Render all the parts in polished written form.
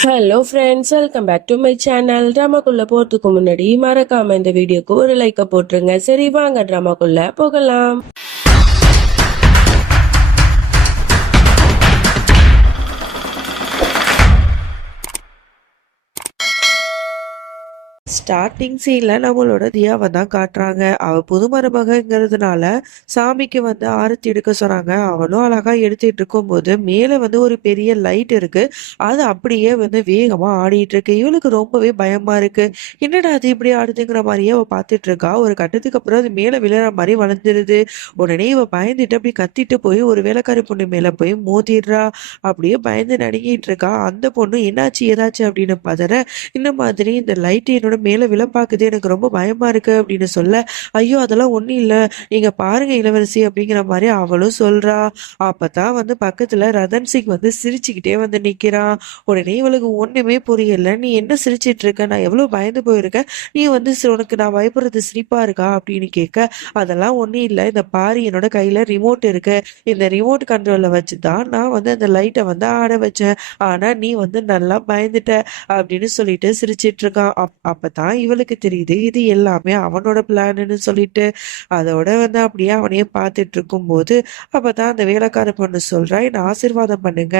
Hello friends, welcome back to my channel. ட்ராமாக்குள்ள போறதுக்கு முன்னாடி மறக்காம இந்த வீடியோக்கு ஒரு லைக்க போட்டுருங்க. சரி வாங்க ட்ராமாக்குள்ள போகலாம். ஸ்டார்டிங் சீன்ல நம்மளோட தியாவை தான் காட்டுறாங்க. அவ புது மருமகங்கிறதுனால சாமிக்கு வந்து ஆரத்தி எடுக்க சொன்னாங்க. அவனும் அழகா எடுத்துட்டு இருக்கும்போது மேல வந்து ஒரு பெரிய லைட் இருக்கு. அது அப்படியே வந்து வேகமா ஆடிட்டு இருக்கு. இவளுக்கு ரொம்பவே பயமா இருக்கு. என்னடா அது இப்படி ஆடுதுங்கிற மாதிரியே அவ பார்த்துட்டு இருக்கா. ஒரு கட்டத்துக்கு அப்புறம் அது மேல விழுற மாதிரி வளர்ந்துருது. உடனே இவ பயந்துட்டு அப்படி கத்திட்டு போய் ஒரு வேலைக்காரி பொண்ணு மேல போய் மோதிடுறா. அப்படியே பயந்து நடுங்கிட்டு இருக்கா. அந்த பொண்ணு என்னாச்சு ஏதாச்சு அப்படின்னு பதற, இந்த மாதிரி இந்த லைட் என்னோட மேல விழ பாக்குது, எனக்கு ரொம்ப பயமா இருக்கு அப்படின்னு சொல்ல, ஐயோ அதெல்லாம் ஒண்ணும் இல்ல, நீங்க பாருங்க இளவரசி அப்படிங்கிற மாதிரி அவளும் சொல்றா. அப்பதான் வந்து பக்கத்துல ரதன் சிங் வந்து சிரிச்சுக்கிட்டே வந்து நிக்கிறான். உடனே இவளுக்கு ஒண்ணுமே புரியல. நீ என்ன சிரிச்சிட்டு இருக்க, நான் எவ்வளவு பயந்து போயிருக்கேன், நீ வந்து உனக்கு நான் பயப்படுறது சிரிப்பா இருக்கா அப்படின்னு கேட்க, அதெல்லாம் ஒண்ணும் இல்ல, இந்த பாரு என்னோட கையில ரிமோட் இருக்கு, இந்த ரிமோட் கண்ட்ரோல்ல வச்சுதான் நான் வந்து அந்த லைட்டை வந்து ஆட வச்சேன், ஆனா நீ வந்து நல்லா பயந்துட்ட அப்படின்னு சொல்லிட்டு சிரிச்சிட்டு இருக்கான். அப்பதான் இவளுக்கு தெரியுது இது எல்லாமே அவனோட பிளான்னு சொல்லிட்டு. அதோட வந்து அப்படியே அவனையே பார்த்துட்டு இருக்கும்போது அப்பதான் அந்த வேலைக்கார பொண்ணு சொல்றா, என்ன ஆசீர்வாதம் பண்ணுங்க,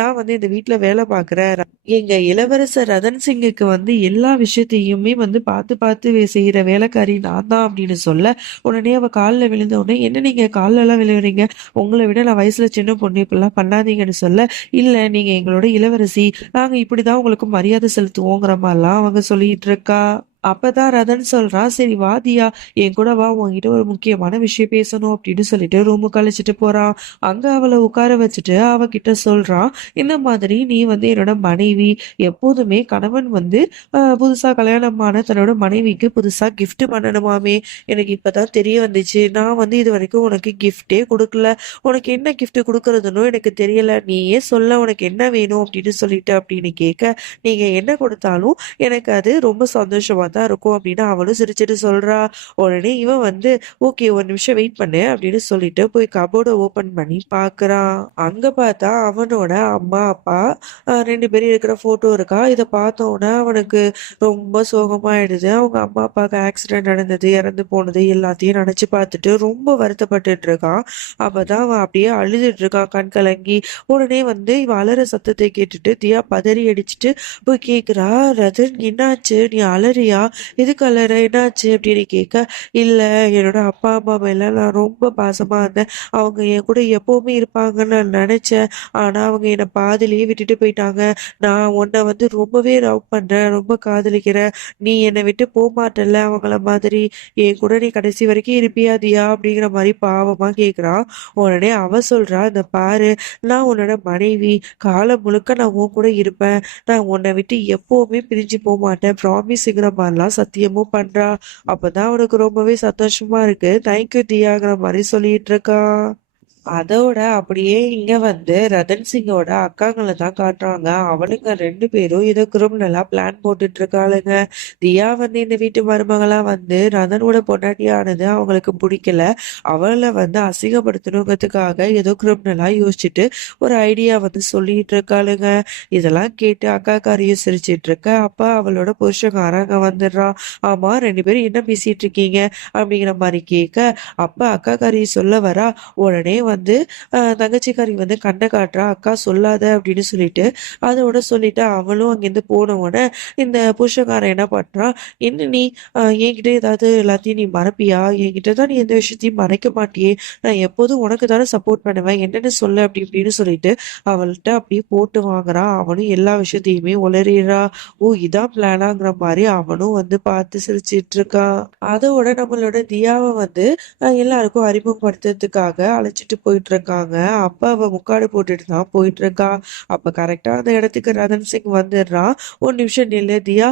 நான் வந்து இந்த வீட்டுல வேலை பார்க்குறேன், எங்க இளவரசர் ரதன் சிங்குக்கு வந்து எல்லா விஷயத்தையுமே வந்து பார்த்து பார்த்து செய்யற வேலைக்காரி நான் தான் அப்படின்னு சொல்ல, உடனே அவ காலில் விழுந்த உடனே, என்ன நீங்க காலில் எல்லாம் விழுவுறீங்க, உங்களை விட நான் வயசுல சின்ன பொண்ணு, இப்படிலாம் பண்ணாதீங்கன்னு சொல்ல, இல்ல நீங்க எங்களோட இளவரசி, நாங்க இப்படிதான் உங்களுக்கு மரியாதை செலுத்துவோங்கிற மாதிரிலாம் அவங்க சொல்லிட்டு இருக்கா. அப்பதான் ரதன் சொல்றான், சரி வாதியா, என் கூட வா, உன்கிட்ட ஒரு முக்கியமான விஷயம் பேசணும் அப்படின்னு சொல்லிட்டு ரூமுக்கு அழைச்சிட்டு போறான். அங்க அவளை உட்கார வச்சுட்டு அவகிட்ட சொல்றான், இந்த மாதிரி நீ வந்து என்னோட மனைவி, எப்போதுமே கணவன் வந்து புதுசா கல்யாணமான தன்னோட மனைவிக்கு புதுசா கிஃப்ட் பண்ணணுமாமே, எனக்கு இப்பதான் தெரிய வந்துச்சு, நான் வந்து இது வரைக்கும் உனக்கு கிஃப்டே கொடுக்கல, உனக்கு என்ன கிஃப்ட் கொடுக்கறதுன்னு எனக்கு தெரியல, நீயே சொல்ல உனக்கு என்ன வேணும் அப்படின்னு சொல்லிட்டு அப்படின்னு கேட்க, நீங்க என்ன கொடுத்தாலும் எனக்கு அது ரொம்ப சந்தோஷமா தான் இருக்கும் அப்படின்னு அவளும் சிரிச்சுட்டு சொல்றா. உடனே இவன் வந்து ஓகே ஒரு நிமிஷம் வெயிட் பண்ணு அப்படின்னு சொல்லிட்டு போய் கபோர்டை ஓபன் பண்ணி பாக்குறான். அங்க பார்த்தா அவனோட அம்மா அப்பா ரெண்டு பேரும் இருக்கிற போட்டோ இருக்கா. இதை பார்த்த உடனே அவனுக்கு ரொம்ப சோகமாயிடுது. அவங்க அம்மா அப்பாவுக்கு ஆக்சிடென்ட் நடந்தது, இறந்து போனது எல்லாத்தையும் நினைச்சு பார்த்துட்டு ரொம்ப வருத்தப்பட்டுட்டு இருக்கான். அப்பதான் அவன் அப்படியே அழுதுட்டு இருக்கான் கண் கலங்கி. உடனே வந்து இவன் அலற சத்தத்தை கேட்டுட்டு தியா பதறி அடிச்சுட்டு போய் கேக்குறா, ரதன் என்னாச்சு, நீ அலறியா, எதுக்கு அலற, என்னாச்சு அப்படின்னு கேட்க, இல்ல என்னோட அப்பா அம்மா மேல நான் ரொம்ப பாசமா இருந்தேன், அவங்க என் கூட எப்பவுமே இருப்பாங்கன்னு நான் நினைச்சேன், ஆனா அவங்க என்னை பாதிலேயே விட்டுட்டு போயிட்டாங்க, நான் உன்னை வந்து ரொம்பவே லவ் பண்றேன், ரொம்ப காதலிக்கிறேன், நீ என்னை விட்டு போக மாட்டல அவங்கள மாதிரி, என் கூட நீ கடைசி வரைக்கும் இருப்பியாதியா அப்படிங்கிற மாதிரி பாவமா கேக்குறான். உடனே அவ சொல்றா, இந்த பாரு, நான் உன்னோட மனைவி, காலம் முழுக்க நான் உன் கூட இருப்பேன், நான் உன்னை விட்டு எப்பவுமே பிரிஞ்சு போக மாட்டேன், ப்ராமிஸ்ங்கிற மாதிரிலாம் சத்தியமும் பண்றா. அப்பதான் அவனுக்கு ரொம்பவே சந்தோஷமா இருக்கு. தேங்க்யூ தியாங்கிற மாதிரி சொல்லிட்டு இருக்கான். அதோட அப்படியே இங்க வந்து ரதன் சிங்கோட அக்காங்களை தான் காட்டுறாங்க. அவனுங்க ரெண்டு பேரும் இதை கிரிமினலா பிளான் போட்டுட்டு இருக்காளுங்க. தியா வந்து இந்த வீட்டு மருமகளா வந்து ரதனோட பொண்டாட்டியானது அவங்களுக்கு பிடிக்கல, அவளை வந்து அசிங்கப்படுத்தணுங்கிறதுக்காக ஏதோ கிரிமினலா யோசிச்சுட்டு ஒரு ஐடியா வந்து சொல்லிட்டு இருக்காளுங்க. இதெல்லாம் கேட்டு அக்காக்காரியும் சிரிச்சிட்டு இருக்க. அப்ப அவளோட புருஷக்காரங்க வந்துடுறான். ஆமா ரெண்டு பேரும் என்ன பேசிட்டு இருக்கீங்க அப்படிங்கிற மாதிரி கேட்க, அப்ப அக்காக்காரி சொல்ல வரா. உடனே வந்து தங்கச்சிக்காரி வந்து கண்ணை காட்டுறா, அக்கா சொல்லாத அப்படின்னு சொல்லிட்டு. அதோட சொல்லிட்டு அவளும் அங்கேருந்து போன உடனே இந்த புருஷக்காரன் என்ன பண்றான், என்ன நீ என்கிட்ட ஏதாவது எல்லாத்தையும் நீ மறப்பியா, என்கிட்ட தான் நீ எந்த விஷயத்தையும் மறைக்க மாட்டியே, நான் எப்போதும் உனக்கு தானே சப்போர்ட் பண்ணுவேன், என்னன்னு சொல்ல அப்படி இப்படின்னு சொல்லிட்டு அவள்கிட்ட அப்படியே போட்டு வாங்குறான். அவனும் எல்லா விஷயத்தையுமே உளறிடுறா. ஓ இதான் பிளானாங்கிற மாதிரி அவனும் வந்து பார்த்து சிரிச்சிட்டு இருக்கான். அதோட நம்மளோட தியாவை வந்து எல்லாருக்கும் அறிமுகப்படுத்துறதுக்காக அழைச்சிட்டு போயிட்டு இருக்காங்க. அப்ப அவ முக்காடு போட்டுட்டு தான் போயிட்டு இருக்கா. அப்ப கரெக்டா அந்த இடத்துக்கு ரதன் சிங் வந்துடுறான். ஒரு நிமிஷம் நில்லு தியா,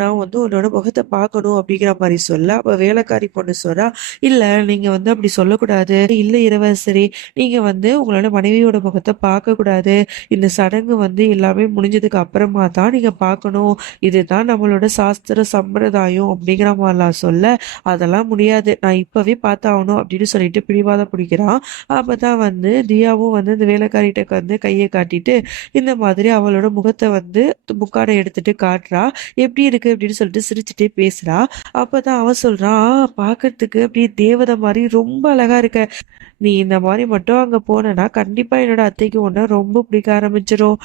நான் வந்து உன்னோட முகத்தை பார்க்கணும் அப்படிங்கிற மாதிரி சொல்ல, அப்ப வேலைக்காரி பொண்ணு சொல்றா, இல்ல நீங்க வந்து அப்படி சொல்லக்கூடாது, இல்ல இளவரசரி, நீங்க வந்து உங்களோட மனைவியோட முகத்தை பார்க்க கூடாது, இந்த சடங்கு வந்து எல்லாமே முடிஞ்சதுக்கு அப்புறமா தான் நீங்க பார்க்கணும், இதுதான் நம்மளோட சாஸ்திர சம்பிரதாயம் அப்படிங்கிற மாதிரிலாம் சொல்ல, அதெல்லாம் முடியாது, நான் இப்பவே பார்த்தாகணும் அப்படின்னு சொல்லிட்டு பிடிவாதம் பிடிக்கிறான். அப்பதான் வந்து தியாவும் வந்து அந்த வேலைக்காரிட்ட வந்து கையை காட்டிட்டு இந்த மாதிரி அவளோட முகத்தை வந்து முக்காடை எடுத்துட்டு காட்டுறா. எப்படி இருக்கு அப்படின்னு சொல்லிட்டு சிரிச்சுட்டே பேசுறா. அப்பதான் அவன் சொல்றான், பார்க்கறதுக்கு அப்படியே தேவதை மாதிரி ரொம்ப அழகா இருக்க. நீ இந்த மாரி மட்டும் அங்க போனேன்னா, கண்டிப்பா என்னோட அத்தைக்கு உன்ன ரொம்ப பிடிக்க ஆரம்பிச்சுரும்.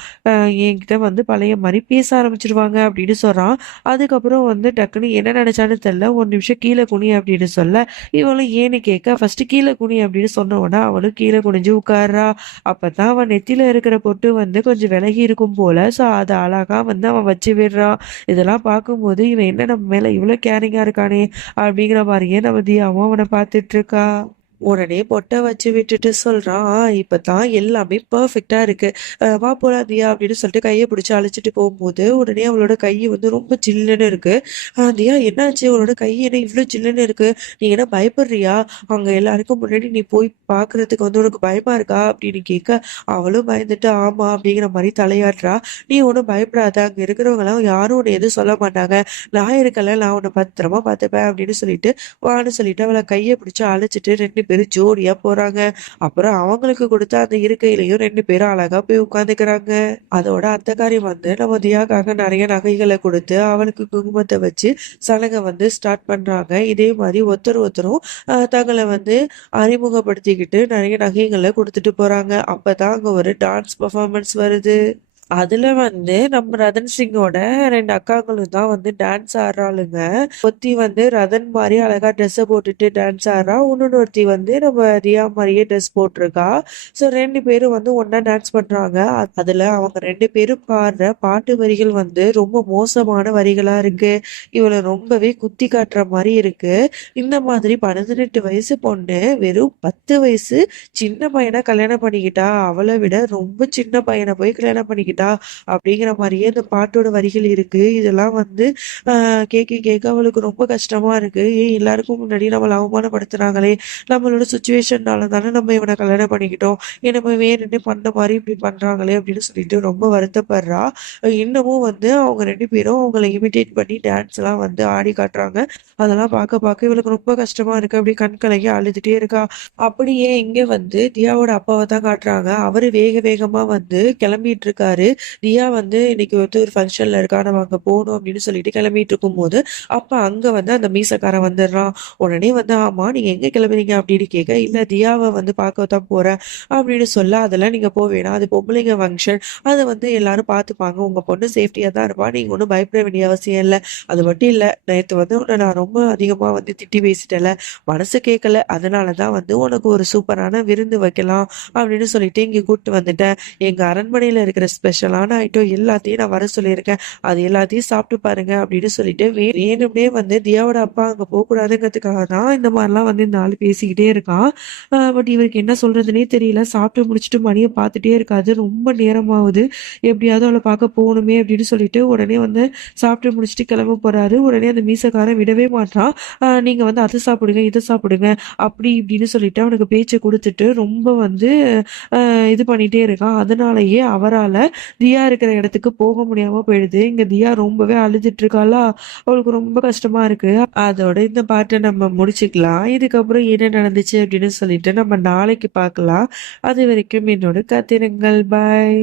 என்கிட்ட வந்து பழைய மாரி பேச ஆரம்பிச்சுருவாங்க அப்படின்னு சொல்றான். அதுக்கப்புறம் வந்து டக்குன்னு என்ன நெனச்சான்னு தெர்ல. "ஒரு நிமிஷம் கீழ குனி" அப்படின்னு சொல்ல, இவளும் ஏன்னு கேட்க, "ஃபர்ஸ்ட்டு கீழ குனி" அப்படின்னு சொன்ன உடனே அவளும் கீழ குனிஞ்சு உட்கார்றா. அப்பதான் அவன் நெத்தியில இருக்கிற பொட்டு வந்து கொஞ்சம் விலகி இருக்கும் போல. ஸோ அத அழகா வந்து அவன் வச்சு விடுறான். இதெல்லாம் பார்க்கும்போது, இவன் என்ன நம்ம மேல இவ்ளோ கேரிங்கா இருக்கானே! அப்படிங்கிற மாரியே நம்ம தியாவும் அவன பார்த்துட்டுருக்கா. உடனே பொட்ட வச்சு விட்டுட்டு சொல்றான், இப்பதான் எல்லாமே பெர்ஃபெக்ட்டா இருக்கு. வா போலாம் தியா" அப்படின்னு சொல்லிட்டு கைய பிடிச்சு அழைச்சிட்டு போகும்போது, உடனே அவளோட கை வந்து ரொம்ப ஜில்லுன்னு இருக்கு. தியா என்னாச்சு? உன்னோட கை என்ன இவ்ளோ ஜில்லுன்னு இருக்கு? நீ என்ன பயப்படுறியா? அங்க எல்லாருக்கும் முன்னாடி நீ போய் பார்க்கறதுக்கு வந்து உனக்கு பயமா இருக்கா?" அப்படின்னு கேட்க, அவளும் பயந்துட்டு ஆமா அப்படிங்கிற மாரி தலையாட்டுறா. "நீ ஒண்ணும் பயப்படாத. அங்க இருக்கிறவங்கலாம் யாரும் உன்ன எதுவும் சொல்ல மாட்டாங்க. நான் இருக்கேன்ல, நான் உன்ன பத்திரமா பார்த்துப்பேன்" அப்படின்னு சொல்லிட்டு வான்னு சொல்லிட்டு அவள கைய பிடிச்சு அழைச்சுட்டு 2 பேரும் ஜோடியா போறாங்க. அப்புறம் அவங்களுக்கு கொடுத்த அந்த இருக்கையிலயும் 2 பேரும் அழகா போய் உட்காந்துக்கிறாங்க. அதோட அத்தைக்காரி வந்து நம்ம தியாக்காக நெறைய நகைகள குடுத்து, அவளுக்கு குங்குமத்த வச்சு சடங்க வந்து ஸ்டார்ட் பண்றாங்க. இதே மாரி ஒருத்தரும் தங்கள வந்து அறிமுகப்படுத்திக்கிட்டு நெறைய நகைகள குடுத்துட்டு போறாங்க. அப்பதான் அங்க ஒரு டான்ஸ் பெர்ஃபார்மன்ஸ் வருது. அதுல வந்து நம்ம ரதன் சிங்கோட 2 அக்காங்களும் தான் வந்து டான்ஸ் ஆடுறாளுங்க. ஒருத்தி வந்து ரதன் மாரி அழகா ட்ரெஸ்ஸ போட்டுட்டு டான்ஸ் ஆடுறா. இன்னொருத்தி வந்து நம்ம ரியா மாரியே ட்ரெஸ் போட்டிருக்கா. ஸோ 2 பேரும் வந்து ஒண்ணா டான்ஸ் பண்றாங்க. அதுல அவங்க 2 பேரும் பாடுற பாட்டு வரிகள் வந்து ரொம்ப மோசமான வரிகளா இருக்கு. இவள ரொம்பவே குத்தி காட்டுற மாரி இருக்கு. இந்த மாதிரி 18 வயசு பொண்ணு வெறும் 10 வயசு சின்ன பையன கல்யாணம் பண்ணிக்கிட்டா. அவள விட ரொம்ப சின்ன பையன போய் கல்யாணம் பண்ணிக்கிட்டா. அப்படிங்கிற மாரியே இந்த பாட்டோட வரிகள் இருக்கு. இதெல்லாம் வந்து அ கேட்க அவளுக்கு ரொம்ப கஷ்டமா இருக்கு. ஏன் எல்லாருக்கும் முன்னாடி நம்மள அவமானப்படுத்துறாங்களே! நம்மளோட சிச்சுவேஷன்னால தானே நம்ம இவன கல்யாணம் பண்ணிக்கிட்டோம். நம்ம வேணும்னே பண்ண மாரி இப்படி பண்றாங்களே! அப்படின்னு சொல்லிட்டு ரொம்ப வருத்தப்படுறா. இன்னமும் வந்து அவங்க 2 பேரும் அவங்கள இமிட்டேட் பண்ணி டான்ஸ்லாம் வந்து ஆடி காட்டுறாங்க. அதெல்லாம் பார்க்க இவளுக்கு ரொம்ப கஷ்டமா இருக்கு. அப்படியே கண் கலங்கி அழுதுட்டே இருக்கா. அப்படியே இங்க வந்து தியாவோட அப்பாவ தான் காட்டுறாங்க. அவரு வேகமா வந்து கிளம்பிட்டு இருக்காரு. தியா வந்து இன்னைக்கு வந்து ஒரு ஃபங்ஷன்ல இருக்கா. நம்ம அங்க போணும் அப்படின்னு சொல்லிட்டு கிளம்பிட்டு இருக்கும்போது, அப்ப அங்க வந்து அந்த மீசக்காரன் வந்துடுறான். உடனே வந்து, "ஆமா நீங்க எங்க கிளம்புறீங்க?" அப்படின்னு கேட்க, "இல்ல தியாவ வந்து பார்க்க தான் போறேன்" அப்படின்னு சொல்ல, "அதெல்லாம் நீங்க போ வேணாம். அது பொம்பளைங்க ஃபங்ஷன். அத வந்து எல்லாரும் பார்த்துப்பாங்க. உங்க பொண்ணு சேஃப்டியா தான் இருப்பா. நீங்க ஒண்ணும் பயப்பட வேண்டிய அவசியம் இல்ல. அது மட்டும் இல்ல, நேத்து வந்து உன்ன நான் ரொம்ப அதிகமா வந்து திட்டி பேசிட்டேன்ல. மனசு கேட்கல. அதனால தான் வந்து உனக்கு ஒரு சூப்பரான விருந்து வைக்கலாம் அப்படின்னு சொல்லிட்டு இங்க கூட்டிட்டு வந்துட்டேன். எங்க அரண்மனையில இருக்கிற ஸ்பெஷலான ஐட்டம் எல்லாத்தையும் நான் வர சொல்லியிருக்கேன். அது எல்லாத்தையும் சாப்பிட்டு பாருங்க அப்படின்னு சொல்லிட்டு வேணும்னே வந்து தியாவோட அப்பா அங்க போகக்கூடாதுங்கிறதுக்காக தான் இந்த மாதிரிலாம் வந்து இந்த ஆள் பேசிக்கிட்டே இருக்கான். பட் இவருக்கு என்ன சொல்றதுன்னே தெரியல. சாப்பிட்டு முடிச்சுட்டு மணிய பார்த்துட்டே இருக்காது. ரொம்ப நேரமாகுது. எப்படியாவது அவள பார்க்க போகணுமே அப்படின்னு சொல்லிட்டு உடனே வந்து சாப்பிட்டு முடிச்சுட்டு கிளம்ப போறாரு. உடனே அந்த மீசக்காரன் விடவே மாட்றான். நீங்க வந்து அத சாப்பிடுங்க, இத சாப்பிடுங்க அப்படி இப்படின்னு சொல்லிட்டு அவனுக்கு பேச்ச குடுத்துட்டு ரொம்ப வந்து இது பண்ணிட்டே இருக்கான். அதனாலேயே அவரால தியா இருக்கிற இடத்துக்கு போக முடியாம போயிடுது. இங்க தியா ரொம்பவே அழுதுட்டு இருக்காளா, அவளுக்கு ரொம்ப கஷ்டமா இருக்கு. அதோட இந்த பாட்ட நம்ம முடிச்சுக்கலாம். இதுக்கப்புறம் என்ன நடந்துச்சு அப்படின்னு சொல்லிட்டு நம்ம நாளைக்கு பார்க்கலாம். அதுவரைக்கும் என்னோட காத்திருங்கள். பாய்.